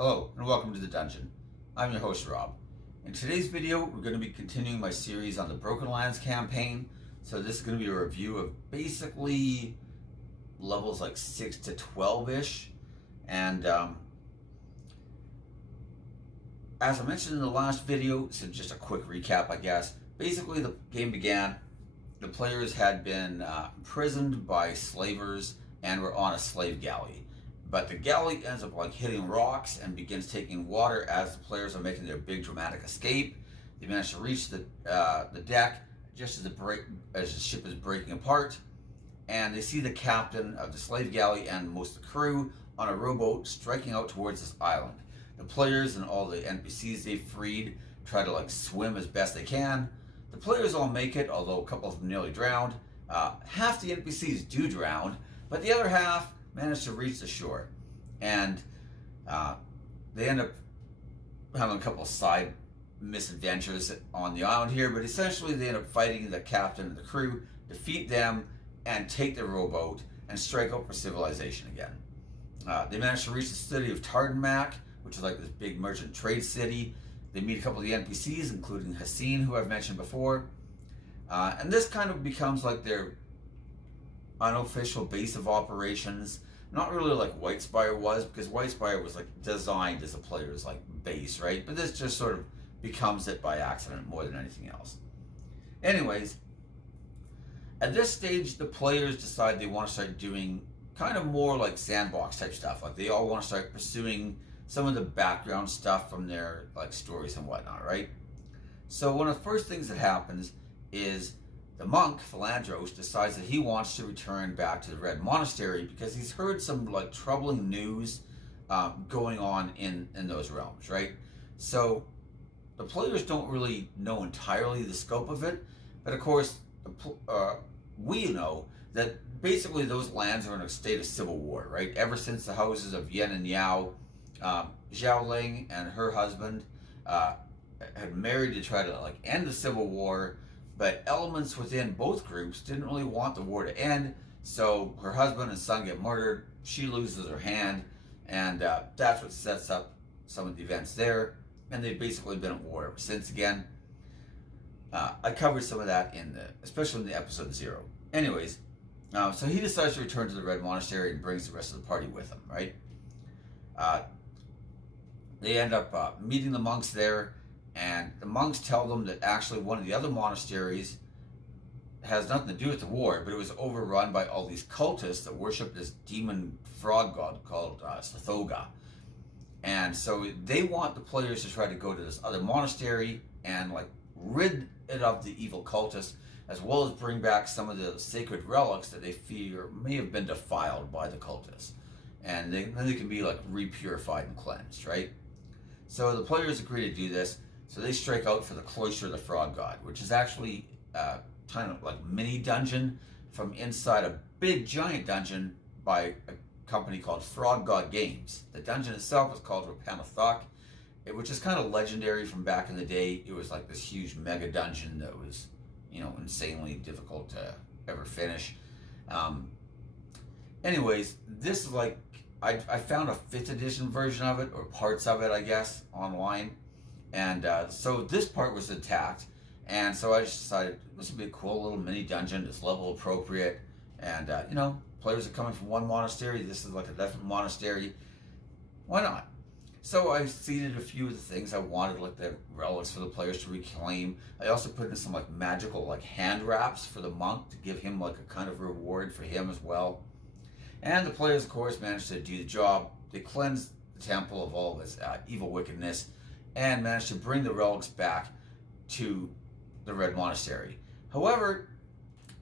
Hello and welcome to the dungeon. I'm your host Rob. In today's video we're going to be continuing my series on the Broken Lands campaign. So this is going to be a review of basically levels like 6 to 12-ish. And as I mentioned in the last video, so just a quick recap I guess. Basically the game began, the players had been imprisoned by slavers and were on a slave galley. But the galley ends up like hitting rocks and begins taking water as the players are making their big dramatic escape. They manage to reach the deck just as the ship is breaking apart, and they see the captain of the slave galley and most of the crew on a rowboat striking out towards this island. The players and all the NPCs they freed try to like swim as best they can. The players all make it, although a couple of them nearly drowned. Half the NPCs do drown, but the other half managed to reach the shore, and they end up having a couple of side misadventures on the island here, but essentially they end up fighting the captain and the crew, defeat them, and take the rowboat and strike out for civilization again. They managed to reach the city of Tardenmac, which is like this big merchant trade city. They meet a couple of the NPCs, including Hassin, who I've mentioned before, and this kind of becomes like their unofficial base of operations. Not really like Whitespire was, because Whitespire was like designed as a player's like base, right? But this just sort of becomes it by accident more than anything else. Anyways, at this stage the players decide they want to start doing kind of more like sandbox type stuff. Like they all want to start pursuing some of the background stuff from their like stories and whatnot, right? So one of the first things that happens is the monk, Philandros, decides that he wants to return back to the Red Monastery because he's heard some like troubling news going on in those realms, right? So the players don't really know entirely the scope of it, but of course we know that basically those lands are in a state of civil war, right? Ever since the houses of Yen and Yao, Zhao Ling and her husband had married to try to like end the civil war. But elements within both groups didn't really want the war to end, so her husband and son get murdered, she loses her hand, and that's what sets up some of the events there, and they've basically been at war ever since again. I covered some of that especially in the episode 0. Anyways, so he decides to return to the Red Monastery and brings the rest of the party with him, right? They end up meeting the monks there, and the monks tell them that actually one of the other monasteries has nothing to do with the war, but it was overrun by all these cultists that worship this demon frog god called Slathoga. And so they want the players to try to go to this other monastery and like rid it of the evil cultists, as well as bring back some of the sacred relics that they fear may have been defiled by the cultists. And then they can be like repurified and cleansed, right? So the players agree to do this. So they strike out for the Cloister of the Frog God, which is actually kind of like mini dungeon from inside a big giant dungeon by a company called Frog God Games. The dungeon itself is called Rapanathok, which is kind of legendary from back in the day. It was like this huge mega dungeon that was, you know, insanely difficult to ever finish. Anyways, this is like, I found a 5th edition version of it, or parts of it, I guess, online. And so this part was attacked, and so I just decided this would be a cool little mini dungeon. It's level appropriate, and you know, players are coming from one monastery. This is like a different monastery. Why not? So I seeded a few of the things I wanted, like the relics for the players to reclaim. I also put in some like magical like hand wraps for the monk to give him like a kind of reward for him as well. And the players, of course, managed to do the job. They cleansed the temple of all this evil wickedness, and managed to bring the relics back to the Red Monastery. However,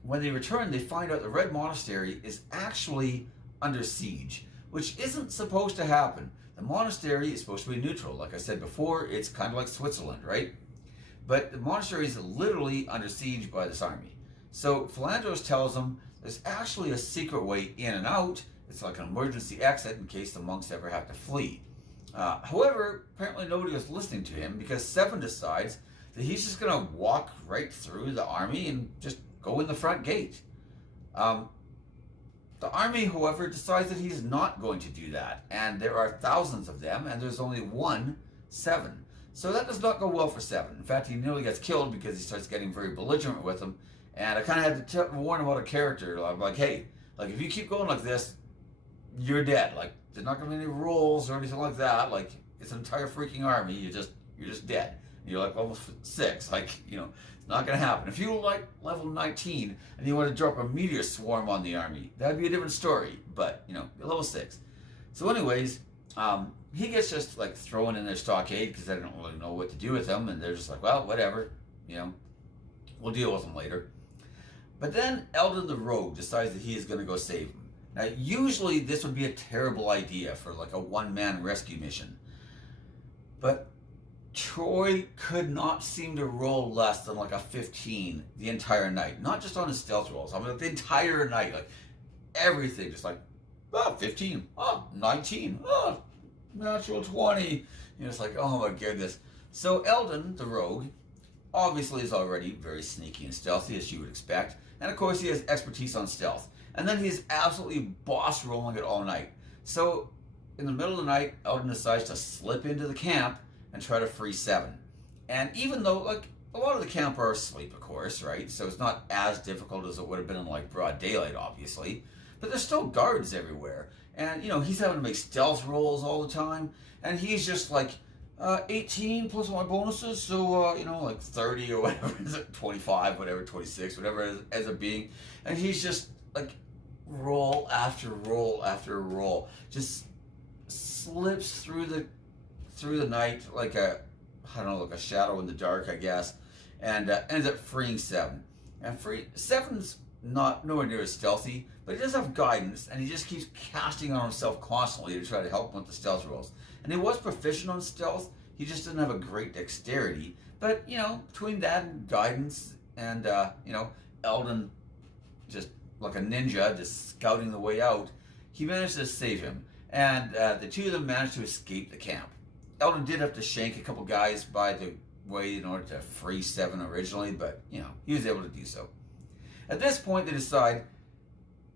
when they return, they find out the Red Monastery is actually under siege, which isn't supposed to happen. The monastery is supposed to be neutral. Like I said before, it's kind of like Switzerland, right? But the monastery is literally under siege by this army. So Philandros tells them there's actually a secret way in and out. It's like an emergency exit in case the monks ever have to flee. However, apparently nobody was listening to him, because Seven decides that he's just going to walk right through the army and just go in the front gate. The army, however, decides that he's not going to do that, and there are thousands of them, and there's only one Seven. So that does not go well for Seven. In fact, he nearly gets killed because he starts getting very belligerent with them, and I kind of had to warn him out of character. I'm like, hey, like if you keep going like this, you're dead. Like there's not going to be any rolls or anything like that. Like it's an entire freaking army. You're just dead. And you're like level 6. Like it's not going to happen. If you like level 19 and you want to drop a meteor swarm on the army, that'd be a different story. But you're level 6. So anyways, he gets just like thrown in their stockade because they don't really know what to do with him, and they're just like, well, whatever. We'll deal with him later. But then Eldon the Rogue decides that he is going to go save him. Now, usually this would be a terrible idea for like a one-man rescue mission. But Troy could not seem to roll less than like a 15 the entire night. Not just on his stealth rolls. I mean, like the entire night. Like everything. Just like, 15. 19. Natural 20. It's like, oh my goodness. So Eldon the Rogue obviously is already very sneaky and stealthy, as you would expect. And of course he has expertise on stealth. And then he's absolutely boss rolling it all night. So in the middle of the night, Eldon decides to slip into the camp and try to free Seven. And even though, like, a lot of the camp are asleep, of course, right? So it's not as difficult as it would have been in, like, broad daylight, obviously. But there's still guards everywhere. And, he's having to make stealth rolls all the time. And he's just like, 18 plus my bonuses, so, like 30 or whatever, is it 25, whatever, 26, whatever it ends up being. And he's just, like, roll after roll after roll. Just slips through the night like like a shadow in the dark, I guess. And ends up freeing Seven. And Seven's not nowhere near as stealthy, but he does have guidance, and he just keeps casting on himself constantly to try to help him with the stealth rolls. And he was proficient on stealth, he just didn't have a great dexterity. But, between that and guidance and, Eldon just like a ninja, just scouting the way out, he managed to save him. And the two of them managed to escape the camp. Eldon did have to shank a couple guys by the way in order to free Seven originally, but, he was able to do so. At this point, they decide,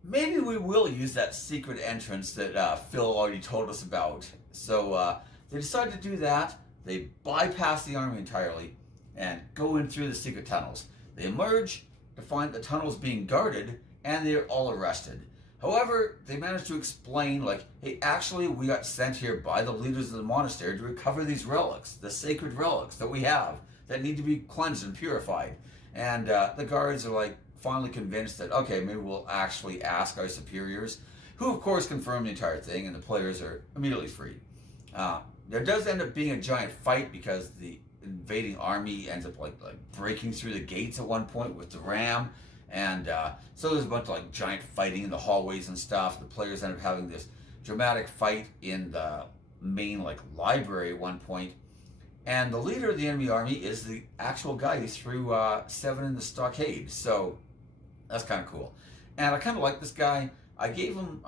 maybe we will use that secret entrance that Phil already told us about. So they decide to do that. They bypass the army entirely and go in through the secret tunnels. They emerge to find the tunnels being guarded, and they're all arrested. However, they manage to explain, like, hey, actually, we got sent here by the leaders of the monastery to recover these relics, the sacred relics that we have that need to be cleansed and purified. And the guards are like, finally convinced that, okay, maybe we'll actually ask our superiors, who of course confirm the entire thing, and the players are immediately freed. There does end up being a giant fight because the invading army ends up like breaking through the gates at one point with the ram, and so there's a bunch of like giant fighting in the hallways and stuff. The players end up having this dramatic fight in the main like library at one point, and the leader of the enemy army is the actual guy who threw Seven in the stockade. So that's kind of cool. And I kind of like this guy. I gave him,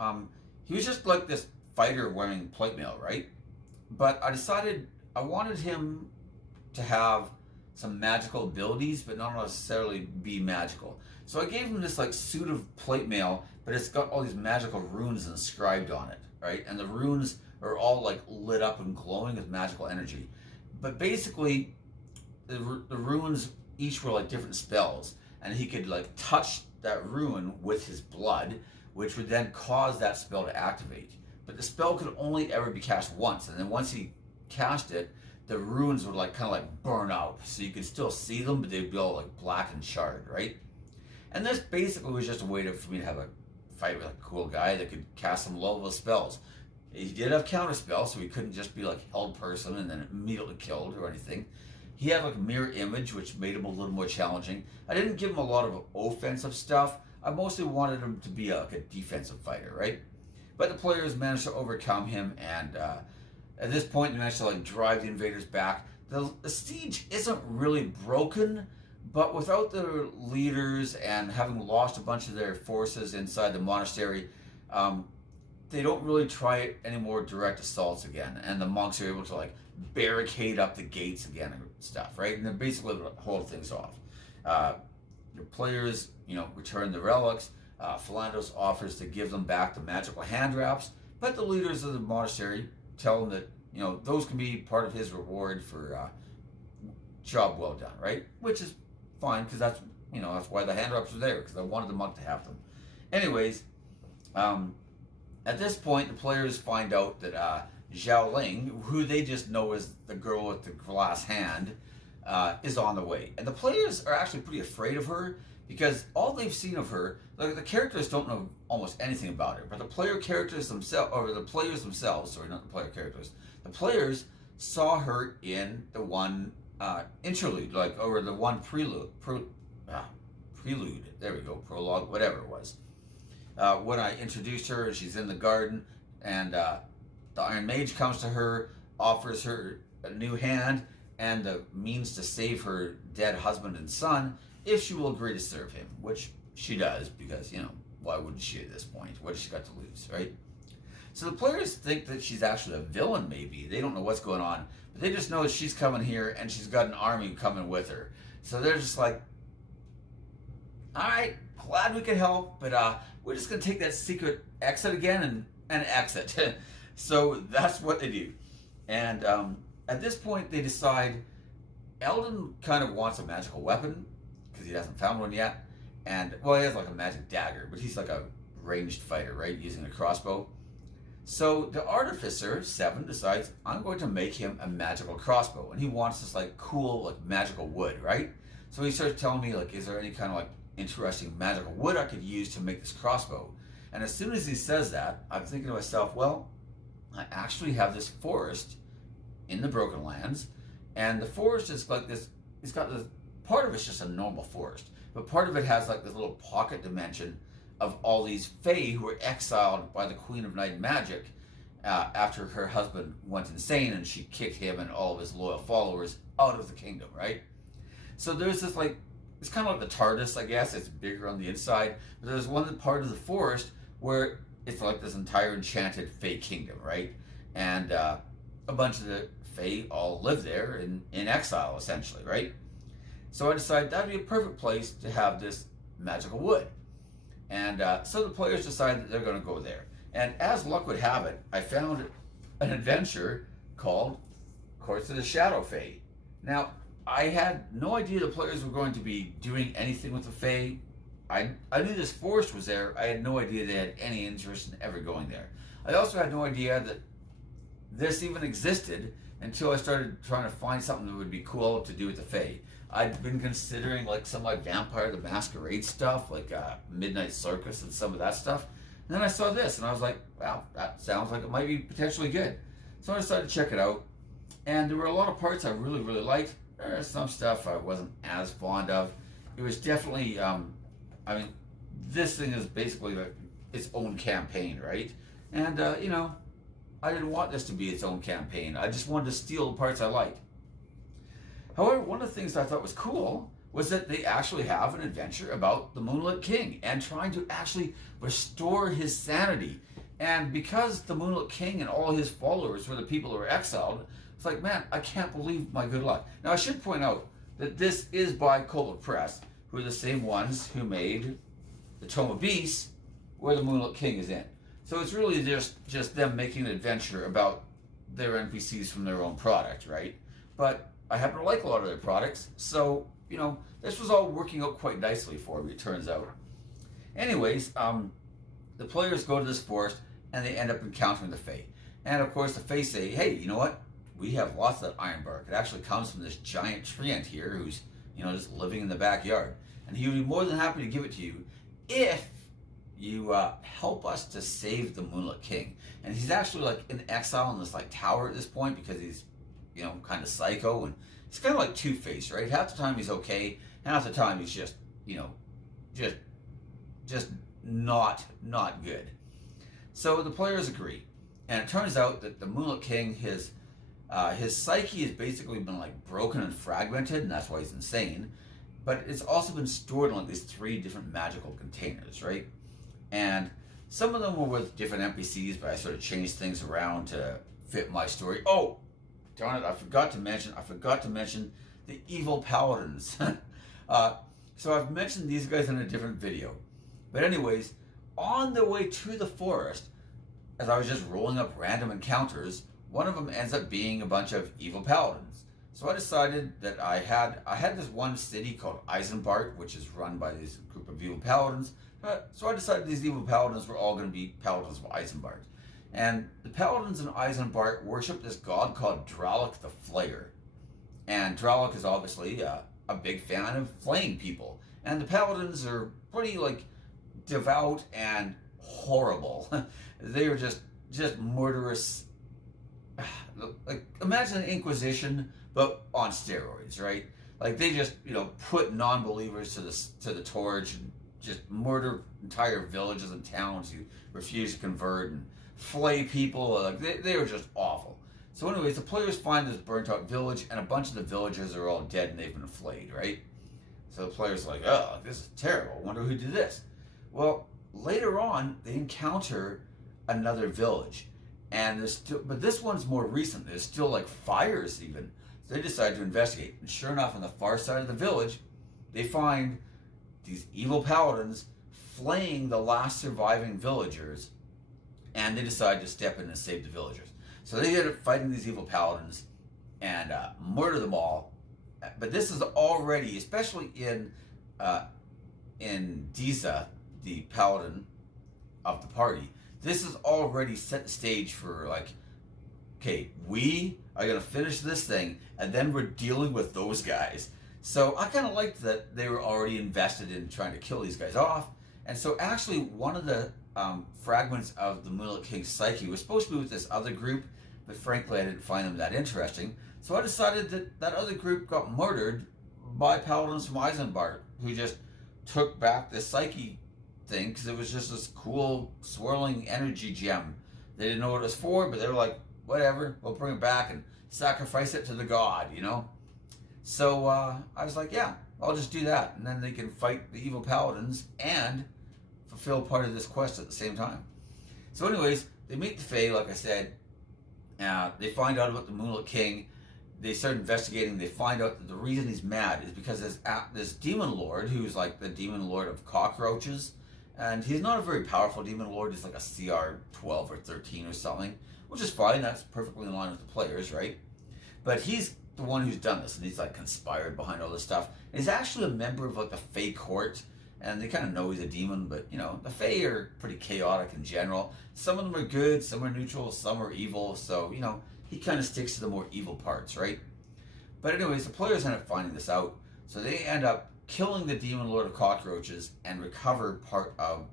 he was just like this fighter wearing plate mail, right? But I decided I wanted him to have some magical abilities, but not necessarily be magical. So I gave him this like suit of plate mail, but it's got all these magical runes inscribed on it, right? And the runes are all like lit up and glowing with magical energy. But basically, the runes each were like different spells, and he could like touch that rune with his blood, which would then cause that spell to activate. But the spell could only ever be cast once, and then once he cast it, the runes would like kind of like burn out, so you could still see them, but they'd be all like black and charred, right? And this basically was just a way for me to have a fight with a cool guy that could cast some low level spells. He did have counter spells, so he couldn't just be like held person and then immediately killed or anything. He had like mirror image, which made him a little more challenging. I didn't give him a lot of offensive stuff. I mostly wanted him to be like a defensive fighter, right? But the players managed to overcome him, and at this point they managed to like drive the invaders back. The siege isn't really broken, but without their leaders and having lost a bunch of their forces inside the monastery, they don't really try it any more direct assaults again, and the monks are able to like barricade up the gates again and stuff, right? And they're basically able to hold things off. The players, return the relics, Philandos offers to give them back the magical hand wraps, but the leaders of the monastery tell him that, you know, those can be part of his reward for job well done, right? Which is fine, because that's, you know, that's why the hand wraps are there, because I wanted the monk to have them. Anyways, at this point, the players find out that Zhao Ling, who they just know as the girl with the glass hand, is on the way. And the players are actually pretty afraid of her, because all they've seen of her, like, the characters don't know almost anything about her, but the player characters themselves, or the players themselves, sorry, not the player characters, the players saw her in the one interlude, like, or the one prelude, there we go, prologue, whatever it was. When I introduced her, she's in the garden, and the Iron Mage comes to her, offers her a new hand, and the means to save her dead husband and son, if she will agree to serve him, which she does, because, you know, why wouldn't she at this point? What has she got to lose, right? So the players think that she's actually a villain, maybe. They don't know what's going on, but they just know she's coming here, and she's got an army coming with her. So they're just like, all right, glad we could help, but we're just going to take that secret exit again and exit. So that's what they do. And at this point, they decide Eldon kind of wants a magical weapon, because he hasn't found one yet. And, well, he has like a magic dagger, but he's like a ranged fighter, right, using a crossbow. So the artificer, Seven, decides, I'm going to make him a magical crossbow. And he wants this like cool, like magical wood, right? So he starts telling me, like, is there any kind of like interesting magical wood I could use to make this crossbow? And as soon as he says that, I'm thinking to myself, well, I actually have this forest in the Broken Lands, and the forest is like this, it's got this, part of it's just a normal forest, but part of it has like this little pocket dimension of all these Fae who were exiled by the Queen of Night and Magic after her husband went insane and she kicked him and all of his loyal followers out of the kingdom, right? So there's this like, it's kind of like the TARDIS, I guess. It's bigger on the inside, but there's one part of the forest where it's like this entire enchanted Fae kingdom, right? And a bunch of the Fae all live there in exile, essentially, right? So I decided that'd be a perfect place to have this magical wood. And so the players decide that they're going to go there. And as luck would have it, I found an adventure called Courts of the Shadow Fae. Now, I had no idea the players were going to be doing anything with the Fae. I knew this forest was there. I had no idea they had any interest in ever going there. I also had no idea that this even existed until I started trying to find something that would be cool to do with the Fae. I'd been considering like some like Vampire the Masquerade stuff, like Midnight Circus and some of that stuff. And then I saw this and I was like, wow, that sounds like it might be potentially good. So I decided to check it out. And there were a lot of parts I really, really liked. There's some stuff I wasn't as fond of. It was definitely, I mean, this thing is basically like its own campaign, right? And, you know, I didn't want this to be its own campaign. I just wanted to steal the parts I liked. However, one of the things I thought was cool was that they actually have an adventure about the Moonlit King and trying to actually restore his sanity. And because the Moonlit King and all his followers were the people who were exiled, it's like, man, I can't believe my good luck. Now, I should point out that this is by Cobalt Press, who are the same ones who made the Tome of Beasts, where the Moonlit King is in. So it's really just them making an adventure about their NPCs from their own product, right? But I happen to like a lot of their products, so, you know, this was all working out quite nicely for me, it turns out. Anyways, the players go to this forest, and they end up encountering the Fae. And of course, the Fae say, hey, you know what? We have lots of that iron bark. It actually comes from this giant treant here who's, you know, just living in the backyard. And he would be more than happy to give it to you if you help us to save the Moonlit King. And he's actually like in exile in this like tower at this point because he's, you know, kind of psycho, and he's kind of like Two-Face, right? Half the time he's okay, half the time he's just, you know, just not good. So the players agree, and it turns out that the Moonlit King, his psyche has basically been like broken and fragmented, and that's why he's insane. But it's also been stored in like these 3 different magical containers, right? And some of them were with different NPCs, but I sort of changed things around to fit my story. Oh, darn it! I forgot to mention the evil paladins. So I've mentioned these guys in a different video, But anyways, on the way to the forest, as I was just rolling up random encounters, one of them ends up being a bunch of evil paladins. So I decided that I had this one city called Eisenberg, which is run by this group of evil paladins. So I decided these evil paladins were all going to be Paladins of Eisenberg. And the Paladins in Eisenberg worship this god called Shattrath the Destroyer. And Shattrath is obviously a big fan of flaying people. And the Paladins are pretty, like, devout and horrible. They are just murderous. Like, imagine an Inquisition, but on steroids, right? Like, they just, put non-believers to the torch and just murder entire villages and towns who refuse to convert and flay people. Like, they were just awful. So anyways, the players find this burnt out village, and a bunch of the villagers are all dead and they've been flayed, right? So the players are like, oh, this is terrible. I wonder who did this. Well, later on, they encounter another village. And but this one's more recent. There's still like fires even. So they decide to investigate. And sure enough, on the far side of the village, they find these evil paladins flaying the last surviving villagers. And they decide to step in and save the villagers. So they end up fighting these evil paladins and murder them all. But this is already, especially in Disa, the paladin of the party, this is already set the stage for, like, okay, we are going to finish this thing, and then we're dealing with those guys. So I kind of liked that they were already invested in trying to kill these guys off. And so actually one of the fragments of the Moonlit King's psyche was supposed to be with this other group, but frankly I didn't find them that interesting. So I decided that that other group got murdered by Paladins from Eisenberg, who just took back the psyche thing because it was just this cool swirling energy gem. They didn't know what it was for, but they were like, whatever, we'll bring it back and sacrifice it to the god, So I was like, yeah, I'll just do that. And then they can fight the evil paladins and fulfill part of this quest at the same time. So anyways, they meet the Fae, like I said. They find out about the Moonlit King. They start investigating. They find out that the reason he's mad is because there's this demon lord who's like the demon lord of cockroaches. And he's not a very powerful demon lord. He's like a CR 12 or 13 or something, which is fine. That's perfectly in line with the players, right? But he's the one who's done this, and he's like conspired behind all this stuff. And he's actually a member of like the Fae court, and they kind of know he's a demon, but the Fae are pretty chaotic in general. Some of them are good, some are neutral, some are evil, so he kind of sticks to the more evil parts, right? But anyways, the players end up finding this out, so they end up killing the demon lord of cockroaches and recover part of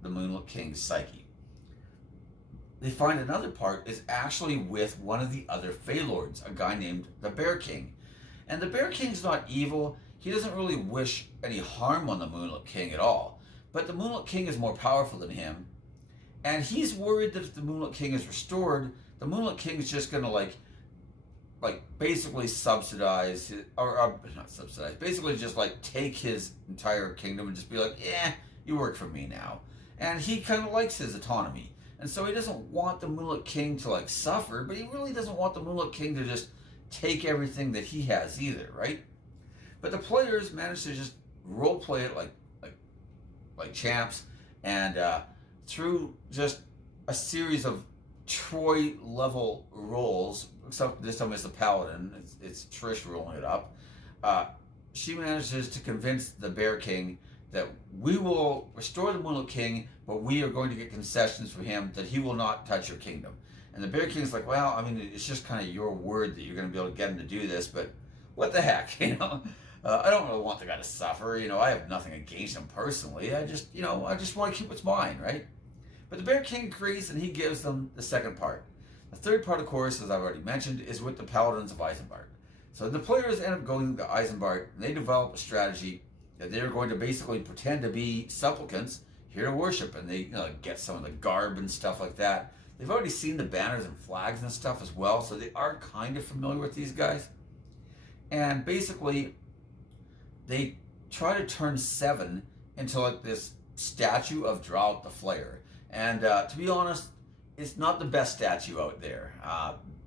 the Moonlit King's psyche. They find another part is actually with one of the other Fae lords, a guy named the Bear King. And the Bear King's not evil. He doesn't really wish any harm on the Moonlit King at all. But the Moonlit King is more powerful than him. And he's worried that if the Moonlit King is restored, the Moonlit King is just going to like basically subsidize, or not subsidize, basically just like take his entire kingdom and just be like, yeah, you work for me now. And he kind of likes his autonomy. And so he doesn't want the Moonlit King to like suffer, but he really doesn't want the Moonlit King to just take everything that he has either, right? But the players manage to just role play it like champs, and through just a series of Troy level rolls, except this time it's the Paladin, it's Trish rolling it up. She manages to convince the Bear King that we will restore the Moonlit King, but we are going to get concessions from him that he will not touch your kingdom. And the Bear King's like, well, I mean, it's just kind of your word that you're going to be able to get him to do this, but what the heck, I don't really want the guy to suffer. I have nothing against him personally. I just want to keep what's mine, right? But the Bear King agrees, and he gives them the second part. The third part, of course, as I've already mentioned, is with the Paladins of Eisenberg. So the players end up going to Eisenberg, and they develop a strategy that they're going to basically pretend to be supplicants here to worship, and they get some of the garb and stuff like that. They've already seen the banners and flags and stuff as well, so they are kind of familiar with these guys. And basically, they try to turn Seven into like this statue of Shattrath the Destroyer. And to be honest, it's not the best statue out there.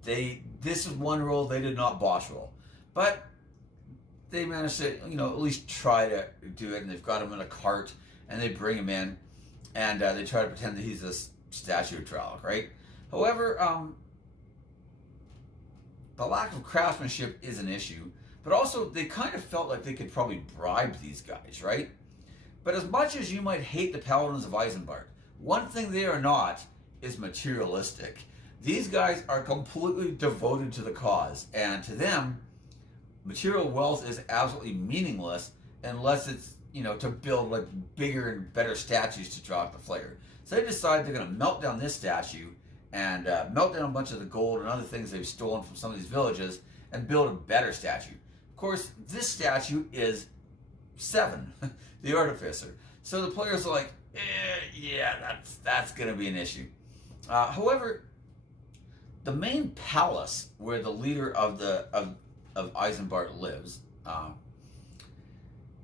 This is one roll they did not boss roll, but they managed to at least try to do it, and they've got him in a cart, and they bring him in, and they try to pretend that he's this statue of Trolloc, right? However, the lack of craftsmanship is an issue, but also they kind of felt like they could probably bribe these guys, right? But as much as you might hate the Paladins of Eisenberg, one thing they are not is materialistic. These guys are completely devoted to the cause, and to them, material wealth is absolutely meaningless unless it's, to build like bigger and better statues to draw out the player. So they decide they're going to melt down this statue and melt down a bunch of the gold and other things they've stolen from some of these villages and build a better statue. Of course, this statue is 7, the Artificer. So the players are like, yeah, that's going to be an issue. However, the main palace where the leader of Eisenberg lives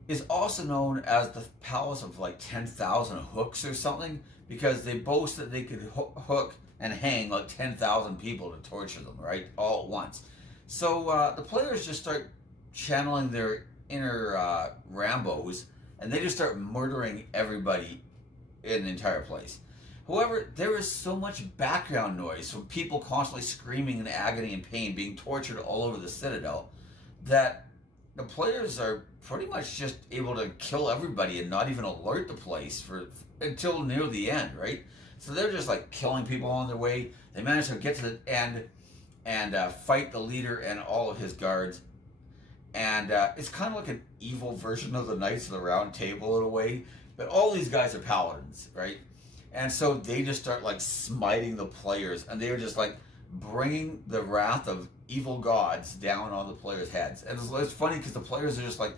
is also known as the Palace of like 10,000 Hooks or something, because they boast that they could hook and hang like 10,000 people to torture them, right, all at once. So the players just start channeling their inner Rambos, and they just start murdering everybody in the entire place. However, there is so much background noise from people constantly screaming in agony and pain, being tortured all over the Citadel, that the players are pretty much just able to kill everybody and not even alert the place until near the end, right? So they're just like killing people on their way. They manage to get to the end and fight the leader and all of his guards. And it's kind of like an evil version of the Knights of the Round Table in a way. But all these guys are paladins, right? And so they just start like smiting the players, and they're just like bringing the wrath of evil gods down on the players' heads. And it's funny because the players are just like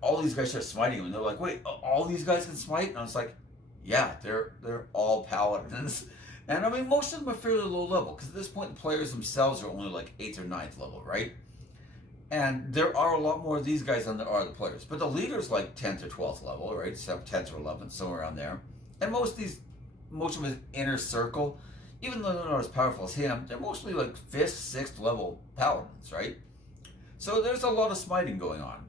all these guys start smiting them, and they're like, wait, all these guys can smite? And it's like, yeah, they're all paladins. And I mean, most of them are fairly low level, because at this point the players themselves are only like 8th or 9th level, right? And there are a lot more of these guys than there are the players. But the leader's like 10th or 12th level, right? 10th or 11th, somewhere around there. And most of his inner circle, even though they're not as powerful as him, they're mostly like 5th, 6th level paladins, right? So there's a lot of smiting going on.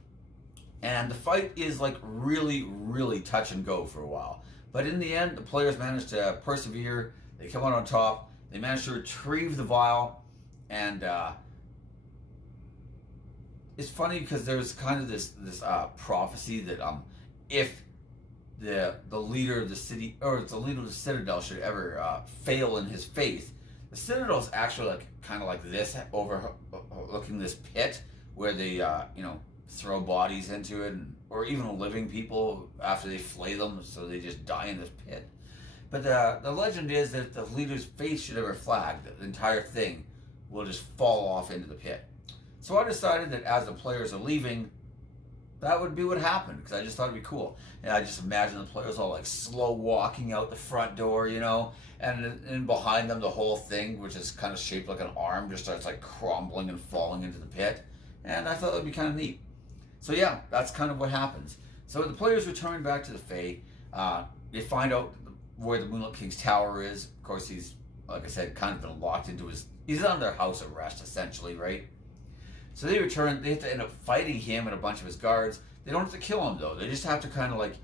And the fight is like really, really touch and go for a while. But in the end, the players manage to persevere. They come out on top. They manage to retrieve the vial. And it's funny because there's kind of this prophecy that if the leader of the city, or if the leader of the Citadel should ever fail in his faith, the Citadel is actually like kind of like this, overlooking this pit where they throw bodies into it, or even living people after they flay them, so they just die in this pit. But the legend is that if the leader's faith should ever flag, the entire thing will just fall off into the pit. So I decided that as the players are leaving, that would be what happened, because I just thought it'd be cool. And I just imagine the players all like slow walking out the front door, and behind them the whole thing, which is kind of shaped like an arm, just starts like crumbling and falling into the pit. And I thought it would be kind of neat. So yeah, that's kind of what happens. So the players return back to the Fae. They find out where the Moonlit King's tower is. Of course, he's, like I said, kind of been locked into he's under house arrest, essentially, right? So they return. They have to end up fighting him and a bunch of his guards. They don't have to kill him, though. They just have to kind of like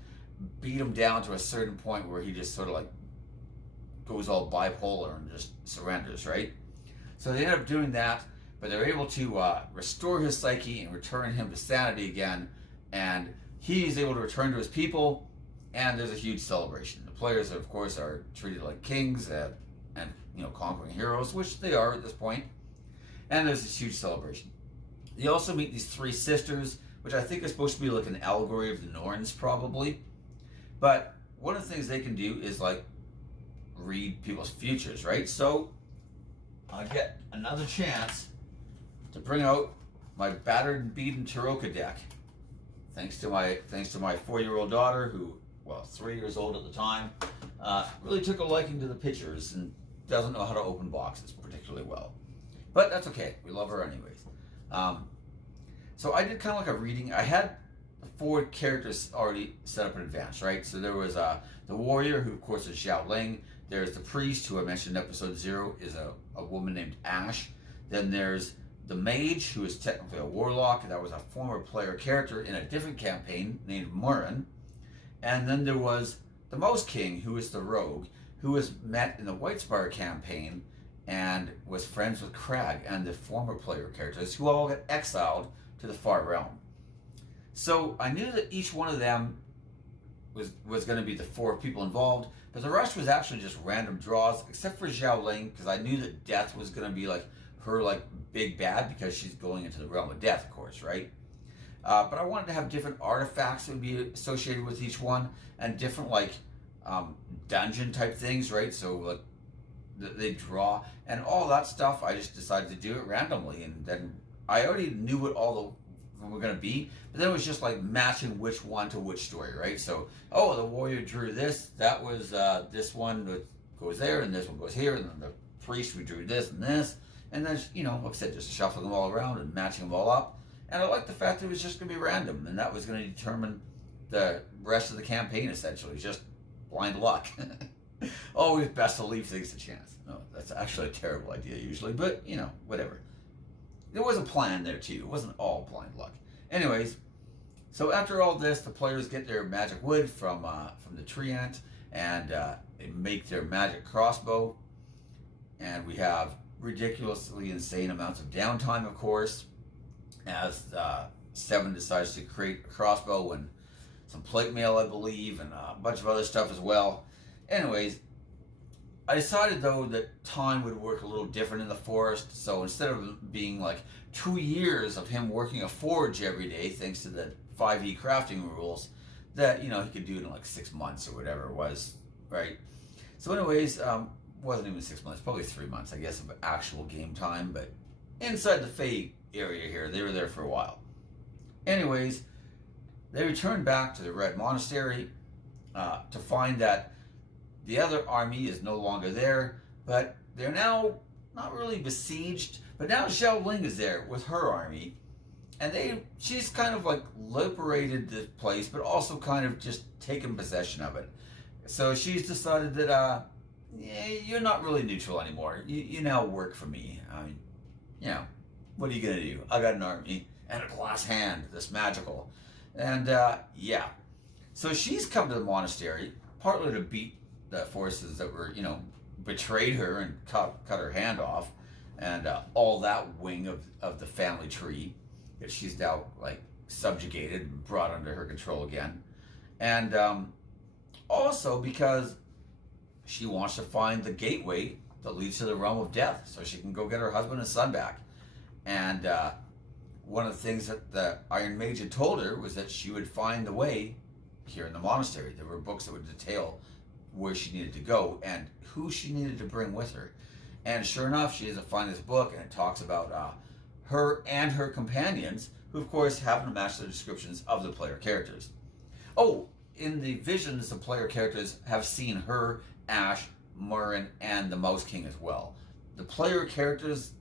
beat him down to a certain point where he just sort of like goes all bipolar and just surrenders, right? So they end up doing that, but they're able to restore his psyche and return him to sanity again, and he's able to return to his people, and there's a huge celebration. The players, of course, are treated like kings and conquering heroes, which they are at this point, and there's this huge celebration. You also meet these 3 sisters, which I think is supposed to be like an allegory of the Norns, probably. But one of the things they can do is like read people's futures, right? So I get another chance to bring out my battered and beaten Taroka deck, thanks to my 4-year-old daughter, who, 3 years old at the time, really took a liking to the pictures and doesn't know how to open boxes particularly well. But that's okay. We love her anyways. So I did kind of like a reading. I had 4 characters already set up in advance, right? So there was the warrior, who of course is Xiao Ling. There's the priest, who I mentioned in episode 0, is a woman named Ash. Then there's the mage, who is technically a warlock. That was a former player character in a different campaign named Murin. And then there was the Mouse King, who was the rogue, who was met in the Whitespire campaign and was friends with Crag and the former player characters, who all got exiled to the Far Realm. So I knew that each one of them was going to be the 4 people involved, but the rest was actually just random draws, except for Xiao Ling, because I knew that Death was going to be like her like big bad, because she's going into the realm of death, of course, right? But I wanted to have different artifacts that would be associated with each one, and different like dungeon type things, right? So like they draw and all that stuff. I just decided to do it randomly, and then I already knew what all the were going to be, but then it was just like matching which one to which story, right? So, oh, the warrior drew this, that was this one that goes there, and this one goes here, and then the priest, we drew this and this, and then, you know, like I said, just shuffling them all around and matching them all up. And I liked the fact that it was just going to be random, and that was going to determine the rest of the campaign, essentially, just blind luck. Always best to leave things to chance. No, that's actually a terrible idea usually, but, you know, whatever. There was a plan there too. It wasn't all blind luck. Anyways, so after all this, the players get their magic wood from the tree ant, and they make their magic crossbow. And we have ridiculously insane amounts of downtime, of course, as Seven decides to create a crossbow and some plate mail, I believe, and a bunch of other stuff as well. Anyways, I decided though that time would work a little different in the forest, so instead of being like 2 years of him working a forge every day, thanks to the 5e crafting rules, that, you know, he could do it in like 6 months or whatever it was, right? So anyways, wasn't even 6 months, probably 3 months, I guess, of actual game time, but inside the Fae area here, they were there for a while. Anyways, they returned back to the Red Monastery to find that the other army is no longer there, but they're now not really besieged, but now Xiao Ling is there with her army, and she's kind of like liberated the place, but also kind of just taken possession of it. So she's decided that, yeah, you're not really neutral anymore. You now work for me. I mean, you know, what are you gonna do? I got an army and a glass hand that's magical. And yeah. So she's come to the monastery, partly to beat the forces that were, you know, betrayed her and cut her hand off, and all that wing of the family tree that she's now like subjugated and brought under her control again. And also because she wants to find the gateway that leads to the realm of death, so she can go get her husband and son back. And one of the things that the Iron Mage had told her was that she would find the way here in the monastery. There were books that would detail where she needed to go and who she needed to bring with her. And sure enough, she ends up finding this book, and it talks about her and her companions, who of course happen to match the descriptions of the player characters. Oh, in the visions, the player characters have seen her, Ash, Murren, and the Mouse King as well. The player characters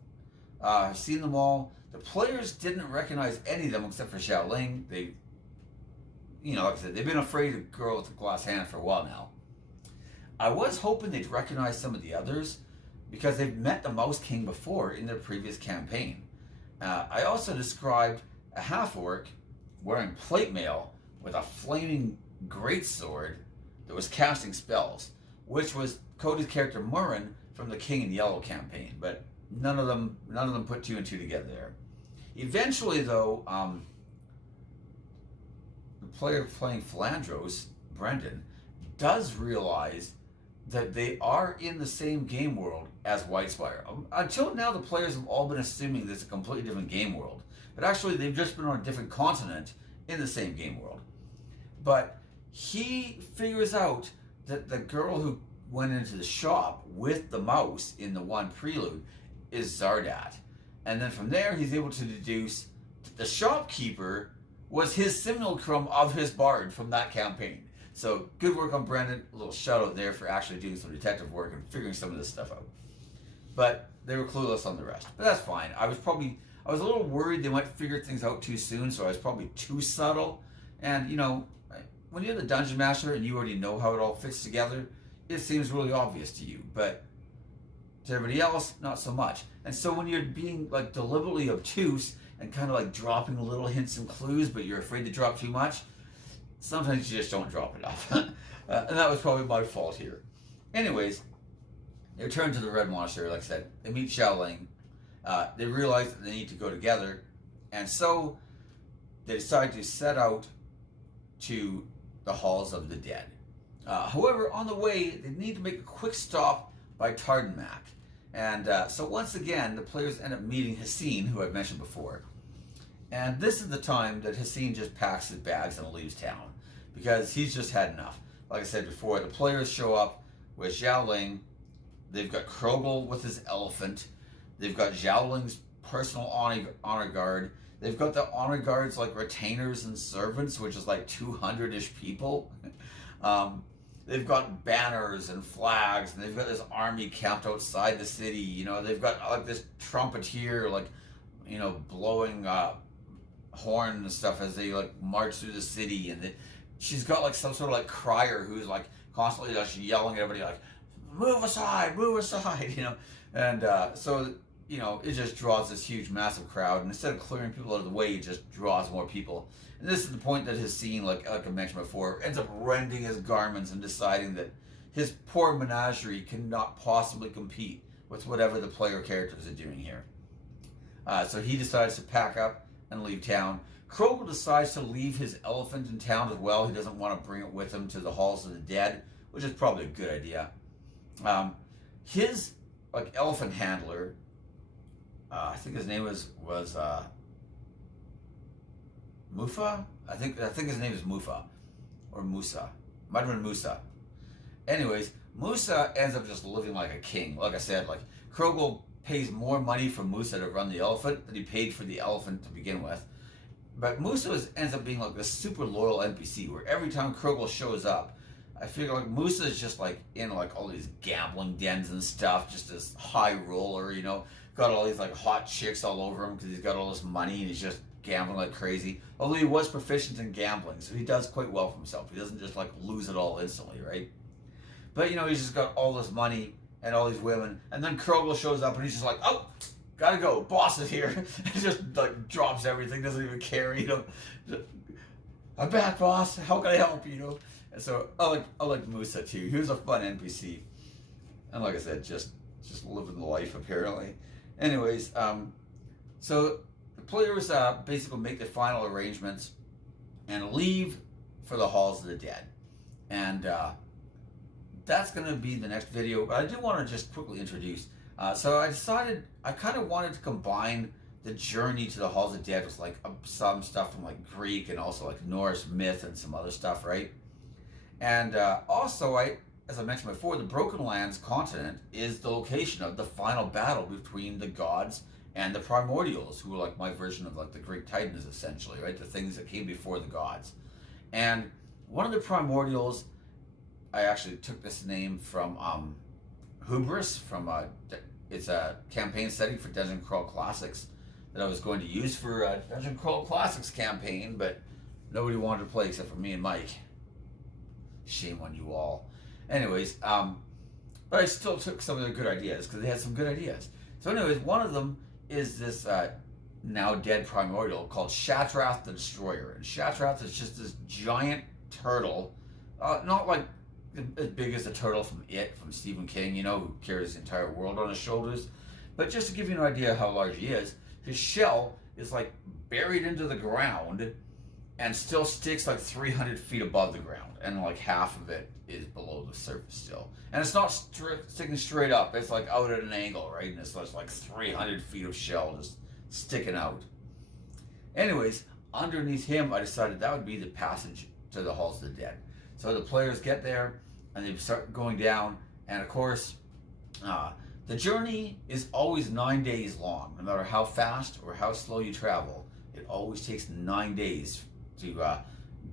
have seen them all. The players didn't recognize any of them except for Xiao Ling. They, you know, like I said, they've been afraid of the girl with the glass hand for a while now. I was hoping they'd recognize some of the others, because they've met the Mouse King before in their previous campaign. I also described a half-orc wearing plate mail with a flaming greatsword that was casting spells, which was Cody's character Murren from the King in Yellow campaign, but none of them put 2 and 2 together there. Eventually, though, the player playing Philandros, Brendan, does realize that they are in the same game world as Whitespire. Until now, the players have all been assuming there's a completely different game world, but actually they've just been on a different continent in the same game world. But he figures out that the girl who went into the shop with the mouse in the one prelude is Zardat. And then from there, he's able to deduce that the shopkeeper was his simulacrum of his bard from that campaign. So good work on Brendan. A little shout out there for actually doing some detective work and figuring some of this stuff out. But they were clueless on the rest. But that's fine. I was a little worried they might figure things out too soon, so I was probably too subtle. And, you know, when you're the dungeon master and you already know how it all fits together, it seems really obvious to you. But to everybody else, not so much. And so when you're being like deliberately obtuse and kind of like dropping little hints and clues, but you're afraid to drop too much, sometimes you just don't drop enough. And that was probably my fault here. Anyways, they return to the Red Monastery, like I said. They meet Xiaoling. They realize that they need to go together. And so they decide to set out to the Halls of the Dead. However, on the way, they need to make a quick stop by Tardenmac. And so once again, the players end up meeting Hassine, who I've mentioned before. And this is the time that Hassine just packs his bags and leaves town, because he's just had enough. Like I said before, the players show up with Xiaoling. They've got Krogel with his elephant. They've got Xiaoling's personal honor guard. They've got the honor guards like retainers and servants, which is like 200-ish people. They've got banners and flags, and they've got this army camped outside the city. You know, they've got like this trumpeter, like, you know, blowing horn and stuff as they like march through the city. And she's got like some sort of like crier who's like constantly just yelling at everybody like, move aside, you know. And so, you know, it just draws this huge, massive crowd. And instead of clearing people out of the way, it just draws more people. And this is the point that Hassine, like I mentioned before, ends up rending his garments and deciding that his poor menagerie cannot possibly compete with whatever the player characters are doing here. So he decides to pack up and leave town. Krogel decides to leave his elephant in town as well. He doesn't want to bring it with him to the Halls of the Dead, which is probably a good idea. His like elephant handler, I think his name was Mufa. I think his name is Mufa or Musa. Might have been Musa. Anyways, Musa ends up just living like a king. Like I said, like Krogel pays more money for Musa to run the elephant than he paid for the elephant to begin with. But Musa ends up being like a super loyal NPC where every time Krogel shows up, I figure like Musa is just like in like all these gambling dens and stuff, just this high roller, you know, got all these like hot chicks all over him because he's got all this money and he's just gambling like crazy. Although he was proficient in gambling, so he does quite well for himself. He doesn't just like lose it all instantly, right? But you know, he's just got all this money and all these women, and then Krogel shows up and he's just like, oh, gotta go, boss is here. He just like drops everything, doesn't even care, you know. I'm back, boss. How can I help you? You know. And so I like Musa too. He was a fun NPC, and like I said, just living the life apparently. Anyways, so the players basically make the final arrangements and leave for the Halls of the Dead, and that's going to be the next video. But I do want to just quickly introduce. So I decided I kind of wanted to combine the journey to the Halls of the Dead with like some stuff from like Greek and also like Norse myth and some other stuff, right? And also, as I mentioned before, the Broken Lands continent is the location of the final battle between the gods and the primordials, who were like my version of like the Greek Titans, essentially, right? The things that came before the gods. And one of the primordials, I actually took this name from Hubris, from it's a campaign setting for Dungeon Crawl Classics that I was going to use for a Dungeon Crawl Classics campaign, but nobody wanted to play except for me and Mike. Shame on you all. Anyways, but I still took some of their good ideas because they had some good ideas. So anyways, one of them is this now dead primordial called Shattrath the Destroyer. And Shattrath is just this giant turtle, not like as big as the turtle from from Stephen King, you know, who carries the entire world on his shoulders. But just to give you an idea of how large he is, his shell is like buried into the ground and still sticks like 300 feet above the ground, and like half of it is below the surface still. And it's not sticking straight up, it's like out at an angle, right? And it's just like 300 feet of shell just sticking out. Anyways, underneath him, I decided that would be the passage to the Halls of the Dead. So the players get there, and they start going down, and of course, the journey is always 9 days long. No matter how fast or how slow you travel, it always takes 9 days to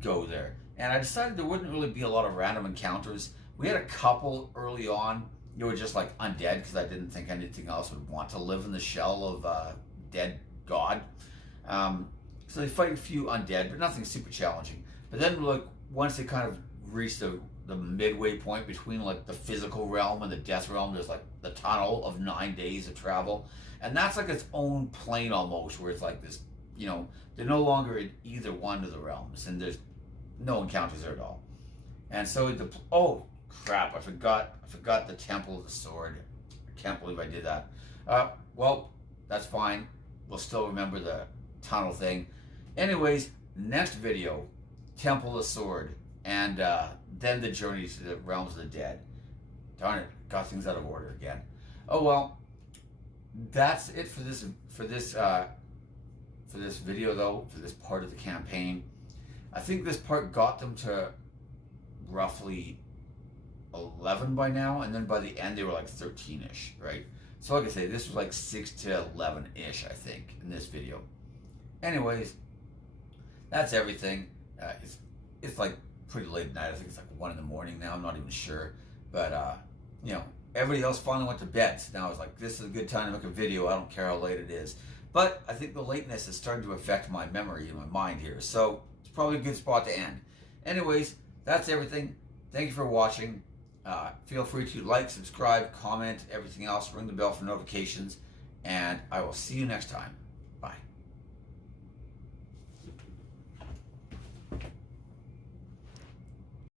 go there. And I decided there wouldn't really be a lot of random encounters. We had a couple early on. They were just like undead, because I didn't think anything else would want to live in the shell of a dead god. So they fight a few undead, but nothing super challenging. But then like once they kind of reach the midway point between like the physical realm and the death realm, there's like the tunnel of 9 days of travel. And that's like its own plane almost, where it's like this, you know, they're no longer in either one of the realms, and there's no encounters there at all. And so oh crap! I forgot the Temple of the Sword. I can't believe I did that. Well, that's fine. We'll still remember the tunnel thing. Anyways, next video, Temple of the Sword, and then the journey to the realms of the dead. Darn it, got things out of order again. Oh well, that's it for this video though, for this part of the campaign. I think this part got them to roughly 11 by now, and then by the end they were like 13-ish, right? So like I say, this was like 6 to 11-ish, I think, in this video. Anyways, that's everything. It's like pretty late at night. I think it's like 1 in the morning now. I'm not even sure, but you know, everybody else finally went to bed. So now I was like, this is a good time to make a video. I don't care how late it is. But I think the lateness is starting to affect my memory and my mind here. So it's probably a good spot to end. Anyways, that's everything. Thank you for watching. Feel free to like, subscribe, comment, everything else. Ring the bell for notifications. And I will see you next time. Bye.